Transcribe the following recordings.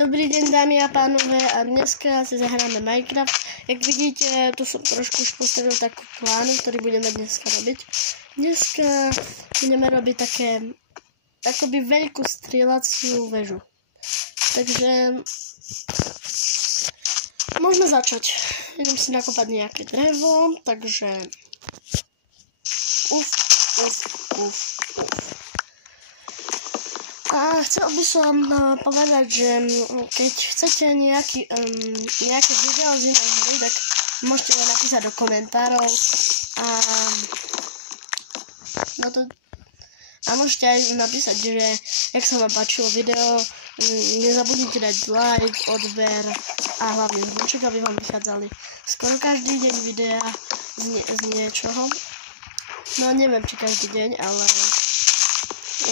Dobrý deň, dámy a pánové, a dneska si zahráme Minecraft. Jak vidíte, tu som trošku už postavil takú plánu, ktorý budeme dneska robiť. Dneska budeme robiť také, akoby veľkú strieľaciu väžu. Takže môžeme začať. Idem si nakopať nejaké drevo, takže uf. A chcel by som povedať, že keď chcete nejaké video z inej hry, tak môžete ho napísať do komentárov a môžete aj napísať, že jak sa vám páčilo video, nezabudnite dať like, odber a hlavne zvonček, aby vám vychádzali skoro každý deň videa z niečoho. No neviem, či každý deň, ale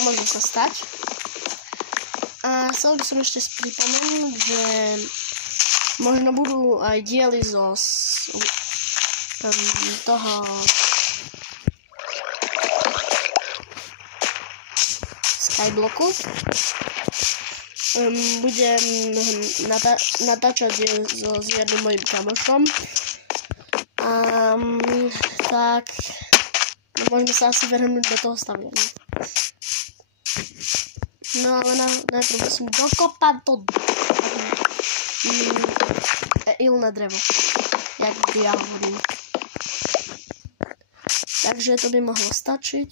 môže sa stať. A chcel by som ešte pripomenúť, že možno budú aj diely zo toho Skyblocku. Budem natáčať s jedným mojím kamošom. Tak môžeme sa asi vrhnúť do toho staviania. No ale najprv musím dokopať to ilné drevo, jak ja hovorím. Takže to by mohlo stačiť.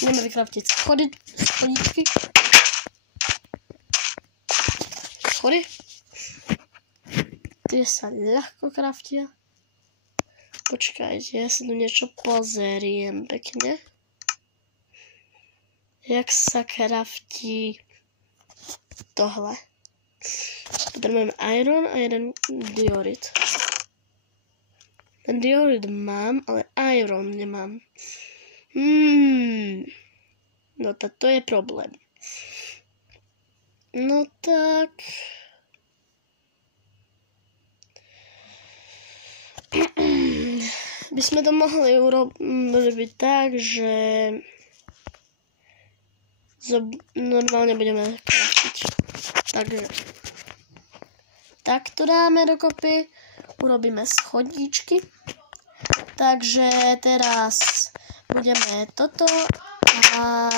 Ideme vykraftiť schodičky. Schody. Tie sa ľahko kraftia. Počkajte, ja si tu niečo pozeriem pekne. Jak sa kraftí tohle. Potrebujem iron a jeden diorit. Ten diorit mám, ale iron nemám. No tak to je problém. No tak... by sme to mohli urobiť tak, že... normálne budeme kraftiť. Takže takto dáme dokopy, urobíme schodíčky. Takže teraz budeme toto a